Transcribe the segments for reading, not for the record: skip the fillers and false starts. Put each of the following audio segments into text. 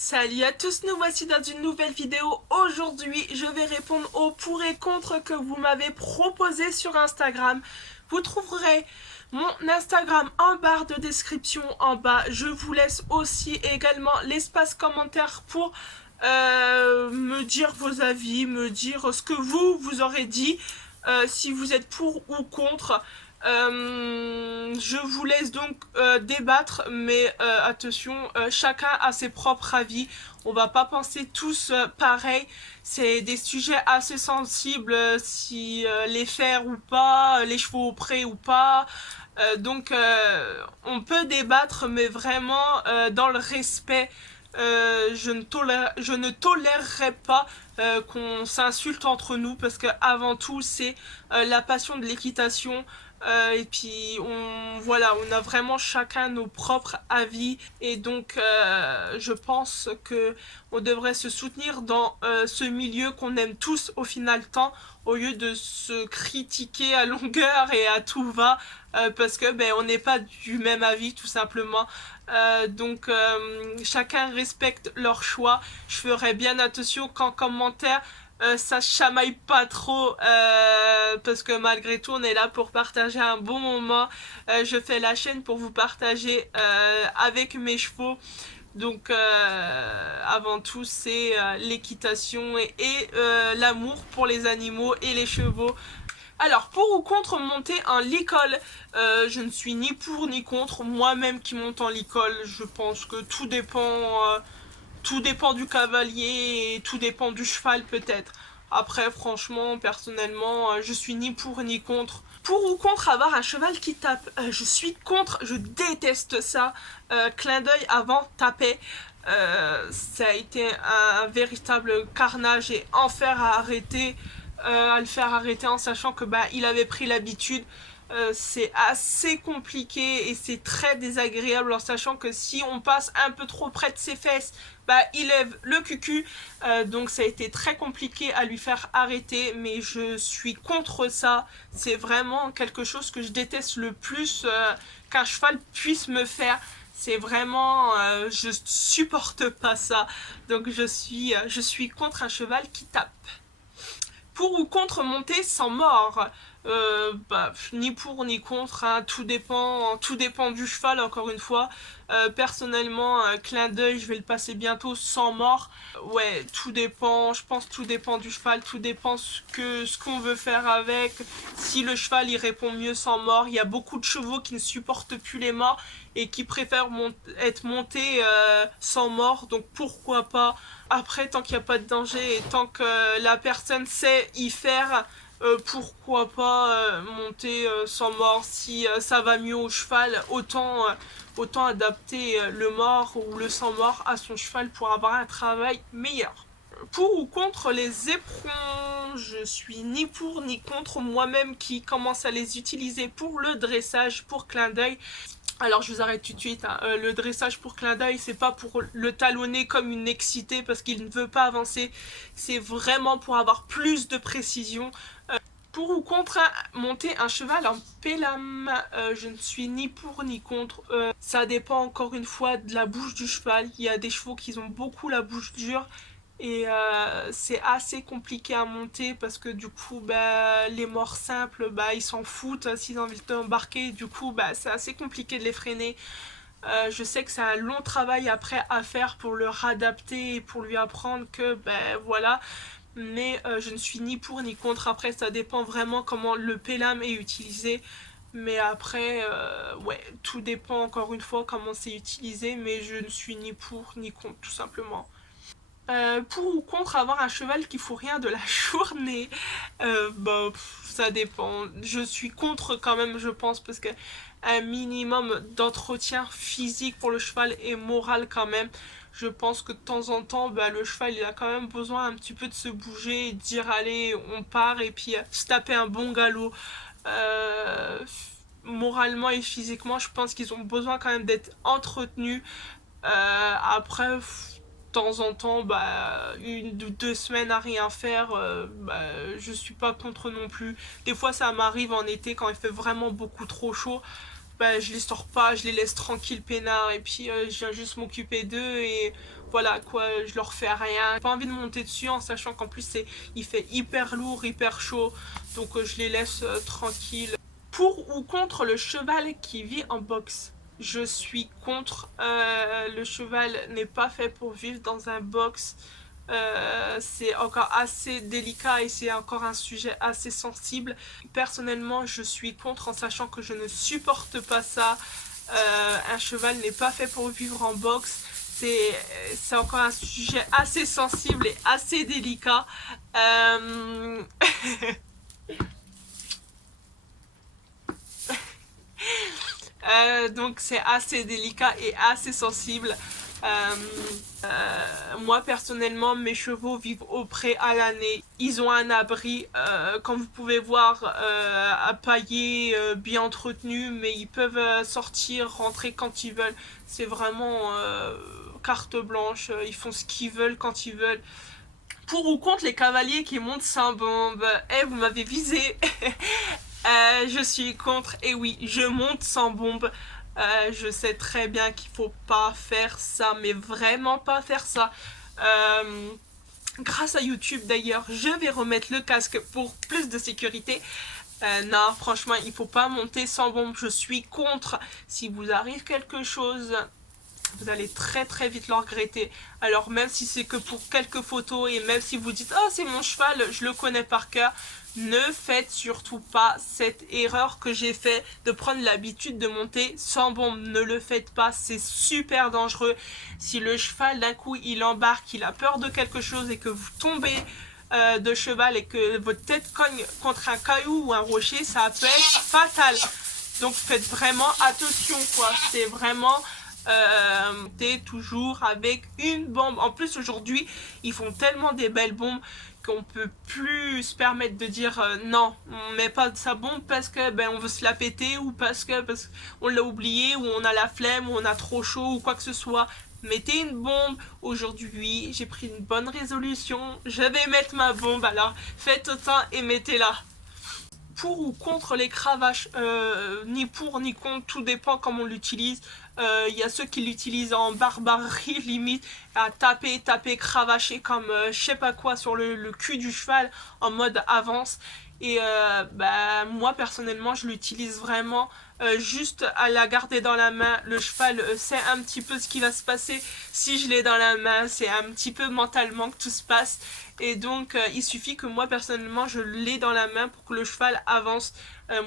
Salut à tous, nous voici dans une nouvelle vidéo. Aujourd'hui, je vais répondre aux pour et contre que vous m'avez proposé sur Instagram. Vous trouverez mon Instagram en barre de description en bas. Je vous laisse aussi également l'espace commentaire pour me dire vos avis, me dire ce que vous aurez dit, si vous êtes pour ou contre. Je vous laisse donc débattre, mais attention, chacun a ses propres avis. On va pas penser tous pareil. C'est des sujets assez sensibles, si les fers ou pas, les chevaux au pré ou pas. Donc on peut débattre, mais vraiment dans le respect. Je ne tolérerai pas qu'on s'insulte entre nous, parce que avant tout c'est la passion de l'équitation. Et puis voilà, on a vraiment chacun nos propres avis, et donc je pense que on devrait se soutenir dans ce milieu qu'on aime tous au final tant, au lieu de se critiquer à longueur et à tout va, parce que on n'est pas du même avis tout simplement. Donc chacun respecte leur choix. Je ferai bien attention qu'en commentaire ça chamaille pas trop, parce que malgré tout on est là pour partager un bon moment. Je fais la chaîne pour vous partager avec mes chevaux. Donc avant tout c'est l'équitation et l'amour pour les animaux et les chevaux. Alors, pour ou contre monter en licol, je ne suis ni pour ni contre. Moi-même qui monte en licol, je pense que tout dépend du cavalier et tout dépend du cheval peut-être. Après, franchement, personnellement, je suis ni pour ni contre. Pour ou contre avoir un cheval qui tape, je suis contre, je déteste ça. Clin d'œil avant taper. Ça a été un véritable carnage et enfer à arrêter, à le faire arrêter en sachant que il avait pris l'habitude. C'est assez compliqué et c'est très désagréable en sachant que si on passe un peu trop près de ses fesses, il lève le cucu. Donc ça a été très compliqué à lui faire arrêter, mais je suis contre ça. C'est vraiment quelque chose que je déteste le plus qu'un cheval puisse me faire. C'est vraiment, je supporte pas ça. Donc je suis contre un cheval qui tape. Pour ou contre monter sans mort, ni pour ni contre, hein, tout dépend du cheval encore une fois. Personnellement, clin d'œil, je vais le passer bientôt sans mort. Ouais, tout dépend, je pense que tout dépend du cheval, tout dépend ce qu'on veut faire avec. Si le cheval il répond mieux sans mort, il y a beaucoup de chevaux qui ne supportent plus les morts et qui préfèrent être montés sans mort, donc pourquoi pas. Après, tant qu'il n'y a pas de danger et tant que la personne sait y faire, pourquoi pas monter sans mort. Si ça va mieux au cheval, autant adapter le mort ou le sans mort à son cheval pour avoir un travail meilleur. Pour ou contre les éperons, je suis ni pour ni contre. Moi-même qui commence à les utiliser pour le dressage, pour clin d'œil. Alors je vous arrête tout de suite, hein. Le dressage pour clin d'œil, c'est pas pour le talonner comme une excitée parce qu'il ne veut pas avancer, c'est vraiment pour avoir plus de précision. Pour ou contre monter un cheval en pélam, je ne suis ni pour ni contre. Ça dépend encore une fois de la bouche du cheval. Il y a des chevaux qui ont beaucoup la bouche dure et c'est assez compliqué à monter parce que du coup les morts simples ils s'en foutent s'ils ont envie d'embarquer. Du coup c'est assez compliqué de les freiner. Je sais que c'est un long travail après à faire pour le réadapter et pour lui apprendre que voilà, mais je ne suis ni pour ni contre. Après ça dépend vraiment comment le pélam est utilisé, mais après ouais, tout dépend encore une fois comment c'est utilisé, mais je ne suis ni pour ni contre tout simplement. Pour ou contre avoir un cheval qui fout rien de la journée, ça dépend. Je suis contre quand même, je pense, parce que un minimum d'entretien physique pour le cheval et moral quand même. Je pense que de temps en temps, le cheval il a quand même besoin un petit peu de se bouger et de dire allez on part, et puis se taper un bon galop. Moralement et physiquement, je pense qu'ils ont besoin quand même d'être entretenus. Après, temps en temps, une ou deux semaines à rien faire, je suis pas contre non plus. Des fois ça m'arrive en été quand il fait vraiment beaucoup trop chaud, bah, je les sors pas, je les laisse tranquilles peinards et puis je viens juste m'occuper d'eux et voilà quoi, je leur fais rien. J'ai pas envie de monter dessus en sachant qu'en plus il fait hyper lourd, hyper chaud, donc je les laisse tranquilles. Pour ou contre le cheval qui vit en box? Je suis contre. Le cheval n'est pas fait pour vivre dans un box. C'est encore assez délicat et c'est encore un sujet assez sensible. Personnellement, je suis contre en sachant que je ne supporte pas ça. Un cheval n'est pas fait pour vivre en box. C'est encore un sujet assez sensible et assez délicat. Donc c'est assez délicat et assez sensible. Moi personnellement, mes chevaux vivent au pré à l'année. Ils ont un abri, comme vous pouvez voir, à pailler, bien entretenu, mais ils peuvent sortir, rentrer quand ils veulent. C'est vraiment carte blanche, ils font ce qu'ils veulent quand ils veulent. Pour ou contre les cavaliers qui montent sans bombe? Eh, vous m'avez visé. Je suis contre, et oui, je monte sans bombe. Je sais très bien qu'il faut pas faire ça, mais vraiment pas faire ça. Grâce à YouTube d'ailleurs, je vais remettre le casque pour plus de sécurité. Non, franchement, il faut pas monter sans bombe. Je suis contre. Si vous arrive quelque chose, vous allez très très vite le regretter. Alors même si c'est que pour quelques photos et même si vous dites oh c'est mon cheval, je le connais par cœur, ne faites surtout pas cette erreur que j'ai fait de prendre l'habitude de monter sans bombe. Ne le faites pas, c'est super dangereux. Si le cheval d'un coup il embarque, il a peur de quelque chose et que vous tombez de cheval et que votre tête cogne contre un caillou ou un rocher, ça peut être fatal. Donc faites vraiment attention quoi, c'est vraiment toujours avec une bombe. En plus aujourd'hui ils font tellement des belles bombes qu'on peut plus se permettre de dire non, on met pas sa bombe parce que ben on veut se la péter ou parce qu'on l'a oublié ou on a la flemme ou on a trop chaud ou quoi que ce soit. Mettez une bombe. Aujourd'hui j'ai pris une bonne résolution, je vais mettre ma bombe, alors faites autant et mettez-la. Pour ou contre les cravaches, ni pour ni contre, tout dépend comment on l'utilise. Y a ceux qui l'utilisent en barbarie limite, à taper, cravacher comme je sais pas quoi sur le cul du cheval en mode avance. Et bah, moi personnellement je l'utilise vraiment juste à la garder dans la main. Le cheval sait un petit peu ce qui va se passer si je l'ai dans la main, c'est un petit peu mentalement que tout se passe. Et donc il suffit que moi personnellement je l'ai dans la main pour que le cheval avance.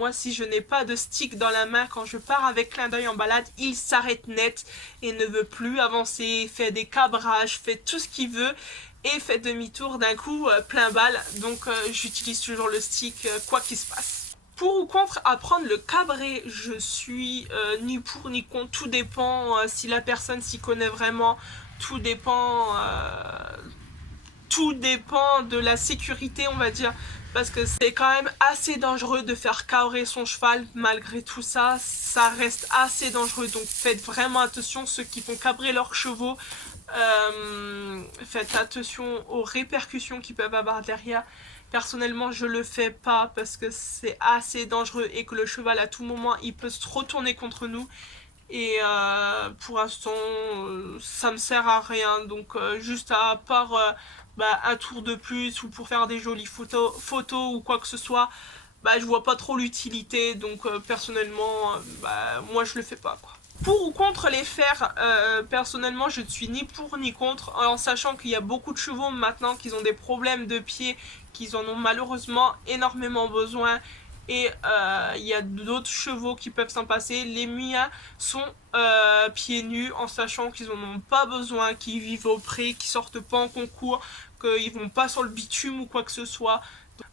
Moi si je n'ai pas de stick dans la main, quand je pars avec clin d'œil en balade, il s'arrête net et ne veut plus avancer, fait des cabrages, fait tout ce qu'il veut et fait demi-tour d'un coup plein balle. Donc j'utilise toujours le stick quoi qu'il se passe. Pour ou contre apprendre le cabré? Je suis ni pour ni contre, tout dépend si la personne s'y connaît vraiment, tout dépend de la sécurité on va dire, parce que c'est quand même assez dangereux de faire cabrer son cheval. Malgré tout ça, ça reste assez dangereux, donc faites vraiment attention ceux qui font cabrer leurs chevaux. Faites attention aux répercussions qu'ils peuvent avoir derrière. Personnellement je le fais pas parce que c'est assez dangereux et que le cheval à tout moment il peut se retourner contre nous. Et pour l'instant ça me sert à rien, donc juste à part bah, un tour de plus ou pour faire des jolies photos ou quoi que ce soit, bah, je vois pas trop l'utilité, donc personnellement bah, moi je le fais pas quoi. Pour ou contre les fers, personnellement je ne suis ni pour ni contre, en sachant qu'il y a beaucoup de chevaux maintenant qui ont des problèmes de pied, qu'ils en ont malheureusement énormément besoin. Et il y a d'autres chevaux qui peuvent s'en passer. Les miens sont pieds nus, en sachant qu'ils en ont pas besoin, qu'ils vivent au pré, qu'ils sortent pas en concours, qu'ils vont pas sur le bitume ou quoi que ce soit.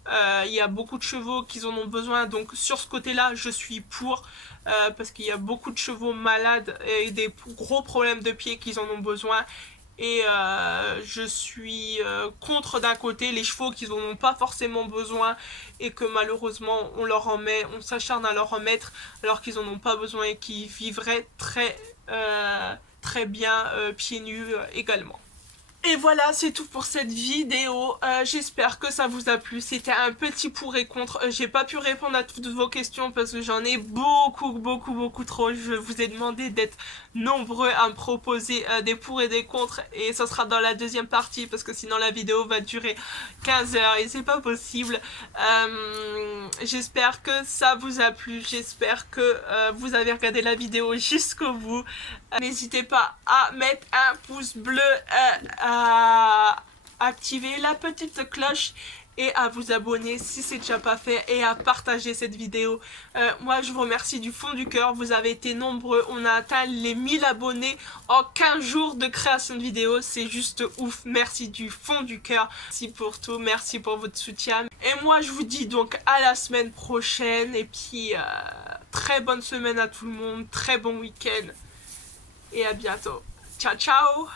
Il y a beaucoup de chevaux qui en ont besoin, donc sur ce côté là je suis pour, parce qu'il y a beaucoup de chevaux malades et des gros problèmes de pied qui en ont besoin. Et je suis contre d'un côté les chevaux qui n'en ont pas forcément besoin et que malheureusement on s'acharne à leur en mettre alors qu'ils n'en ont pas besoin et qui vivraient très bien pieds nus également. Et voilà, c'est tout pour cette vidéo. J'espère que ça vous a plu. C'était un petit pour et contre. J'ai pas pu répondre à toutes vos questions parce que j'en ai beaucoup trop. Je vous ai demandé d'être nombreux à me proposer des pour et des contre. Et ça sera dans la deuxième partie parce que sinon la vidéo va durer 15 heures et c'est pas possible. J'espère que ça vous a plu. J'espère que vous avez regardé la vidéo jusqu'au bout. N'hésitez pas à mettre un pouce bleu, à activer la petite cloche et à vous abonner si c'est déjà pas fait et à partager cette vidéo. Moi je vous remercie du fond du cœur, vous avez été nombreux, on a atteint les 1000 abonnés en 15 jours de création de vidéos, c'est juste ouf, merci du fond du cœur, merci pour tout, merci pour votre soutien. Et moi je vous dis donc à la semaine prochaine et puis très bonne semaine à tout le monde, très bon week-end et à bientôt. Ciao ciao.